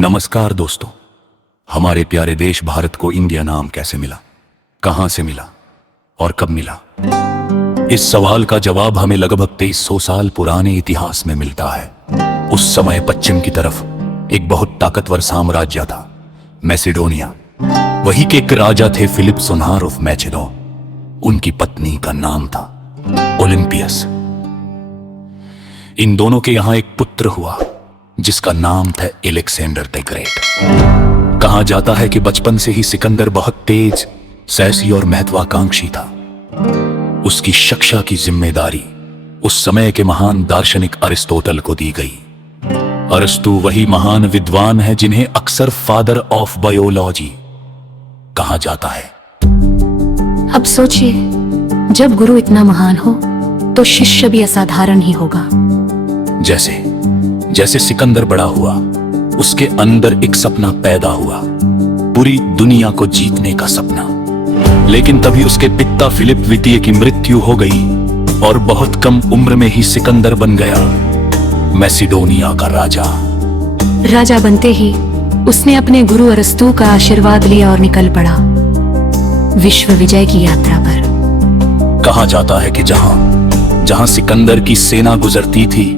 नमस्कार दोस्तों। हमारे प्यारे देश भारत को इंडिया नाम कैसे मिला, कहां से मिला और कब मिला? इस सवाल का जवाब हमें लगभग 2300 साल पुराने इतिहास में मिलता है। उस समय पश्चिम की तरफ एक बहुत ताकतवर साम्राज्य था, मैसेडोनिया। वही के एक राजा थे फिलिप सोनार ऑफ मैसेडोन। उनकी पत्नी का नाम था ओलिम्पियस। इन दोनों के यहां एक पुत्र हुआ जिसका नाम था अलेक्जेंडर द ग्रेट। कहा जाता है कि बचपन से ही सिकंदर बहुत तेज, साहसी और महत्वाकांक्षी था। उसकी शिक्षा की जिम्मेदारी उस समय के महान दार्शनिक अरिस्टोटल को दी गई। अरस्तु वही महान विद्वान है जिन्हें अक्सर फादर ऑफ बायोलॉजी कहा जाता है। अब सोचिए, जब गुरु इतना महान हो तो शिष्य भी असाधारण ही होगा। जैसे जैसे सिकंदर बड़ा हुआ, उसके अंदर एक सपना पैदा हुआ, पूरी दुनिया को जीतने का सपना। लेकिन तभी उसके पिता फिलिप द्वितीय की मृत्यु हो गई और बहुत कम उम्र में ही सिकंदर बन गया मैसेडोनिया का राजा। राजा बनते ही उसने अपने गुरु अरस्तु का आशीर्वाद लिया और निकल पड़ा विश्व विजय की यात्रा पर। कहा जाता है कि जहां जहां सिकंदर की सेना गुजरती थी,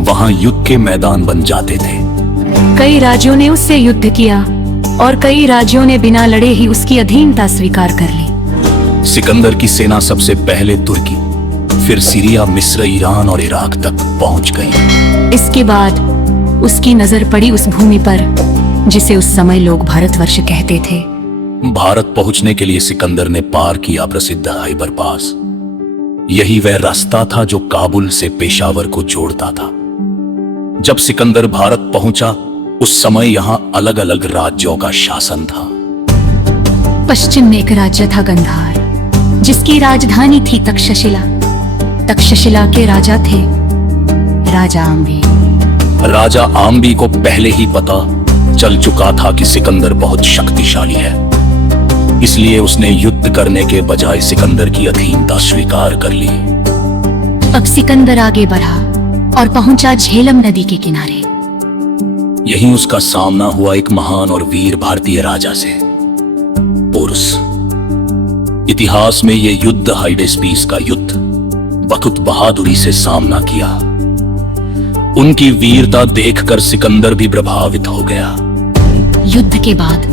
वहां युद्ध के मैदान बन जाते थे। कई राज्यों ने उससे युद्ध किया और कई राज्यों ने बिना लड़े ही उसकी अधीनता स्वीकार कर ली। सिकंदर की सेना सबसे पहले तुर्की, फिर सीरिया, मिस्र, ईरान और इराक तक पहुंच गई। इसके बाद उसकी नजर पड़ी उस भूमि पर जिसे उस समय लोग भारतवर्ष कहते थे। भारत पहुंचने के लिए सिकंदर ने पार किया प्रसिद्ध खाइबर पास। यही वह रास्ता था जो काबुल से पेशावर को जोड़ता था। जब सिकंदर भारत पहुंचा, उस समय यहां अलग अलग राज्यों का शासन था। पश्चिम में एक राज्य था गंधार, जिसकी राजधानी थी तक्षशिला। तक्षशिला के राजा थे राजा आम्बी। राजा आम्बी को पहले ही पता चल चुका था कि सिकंदर बहुत शक्तिशाली है, इसलिए उसने युद्ध करने के बजाय सिकंदर की अधीनता स्वीकार कर ली। अब सिकंदर आगे बढ़ा और पहुंचा झेलम नदी के किनारे। यहीं उसका सामना हुआ एक महान और वीर भारतीय राजा से, पोरस। इतिहास में यह युद्ध हाइडेस्पीस का युद्ध बहुत बहादुरी से सामना किया। उनकी वीरता देखकर सिकंदर भी प्रभावित हो गया। युद्ध के बाद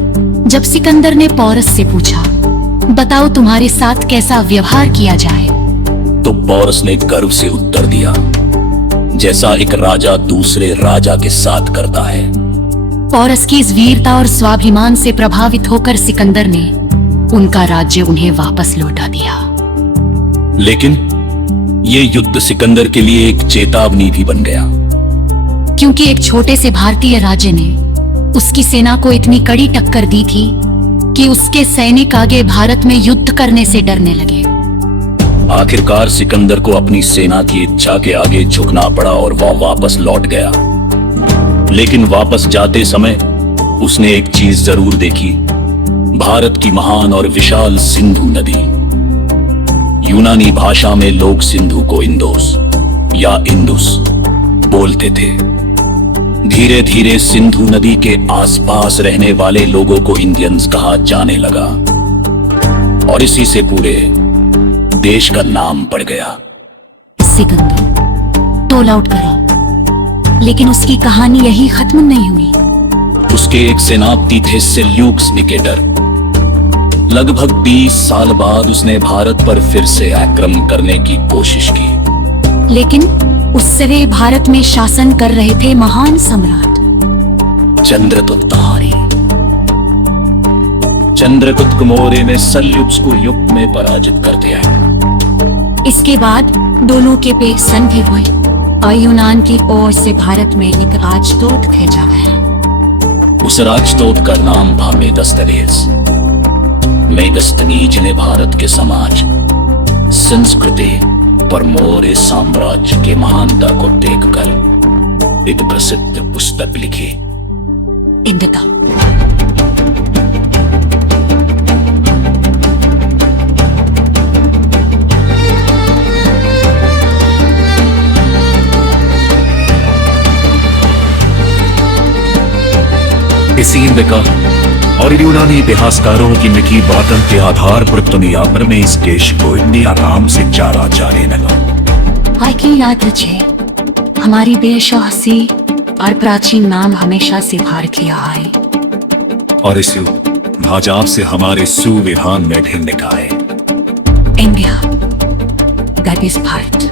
जब सिकंदर ने पोरस से पूछा, बताओ तुम्हारे साथ कैसा व्यवहार किया जाए, तो पोरस ने गर्व से उत्तर दिया, जैसा एक राजा दूसरे राजा के साथ करता है। पोरस की इस वीरता और स्वाभिमान से प्रभावित होकर सिकंदर ने उनका राज्य उन्हें वापस लौटा दिया। लेकिन ये युद्ध सिकंदर के लिए एक चेतावनी भी बन गया, क्योंकि एक छोटे से भारतीय राज्य ने उसकी सेना को इतनी कड़ी टक्कर दी थी कि उसके सैनिक आगे भारत में युद्ध करने से डरने लगे। आखिरकार सिकंदर को अपनी सेना की इच्छा के आगे झुकना पड़ा और वह वापस लौट गया। लेकिन वापस जाते समय उसने एक चीज जरूर देखी, भारत की महान और विशाल सिंधु नदी। यूनानी भाषा में लोग सिंधु को इंदोस या इंदुस बोलते थे। धीरे धीरे सिंधु नदी के आसपास रहने वाले लोगों को इंडियंस कहा जाने लगा और इसी से पूरे देश का नाम पड़ गया। सिकंदर टोल आउट करा, लेकिन उसकी कहानी यही खत्म नहीं हुई। उसके एक सेनापति थे सेल्यूकस निकेटर। लगभग 20 साल बाद उसने भारत पर फिर से आक्रमण करने की कोशिश की। लेकिन उससे वे भारत में शासन कर रहे थे महान सम्राट चंद्रगुप्तधारी। चंद्रगुप्त मौर्य ने सेल्यूकस को युद्ध में पराजित कर दिया। इसके बाद दोनों के पेट संधि हुए और यूनान की ओर से भारत में एक राजदूत भेजा गया। उस राजदूत का नाम था मेगस्थनीज। मेगस्थनीज ने भारत के समाज, संस्कृति पर मौर्य साम्राज्य के महानता को देखकर एक प्रसिद्ध पुस्तक लिखी, इंदिता। इसी का और यूनानी इतिहासकारों की लिखी बातों के आधार पर दुनिया भर में इस देश को इतनी आराम से जाना जाने लगा। हाय की याद रखे हमारी बेशहासी और प्राचीन नाम हमेशा से भारत किया है और इस भाजपा से हमारे संविधान में भी लिखा है इंडिया, दैट इज भारत।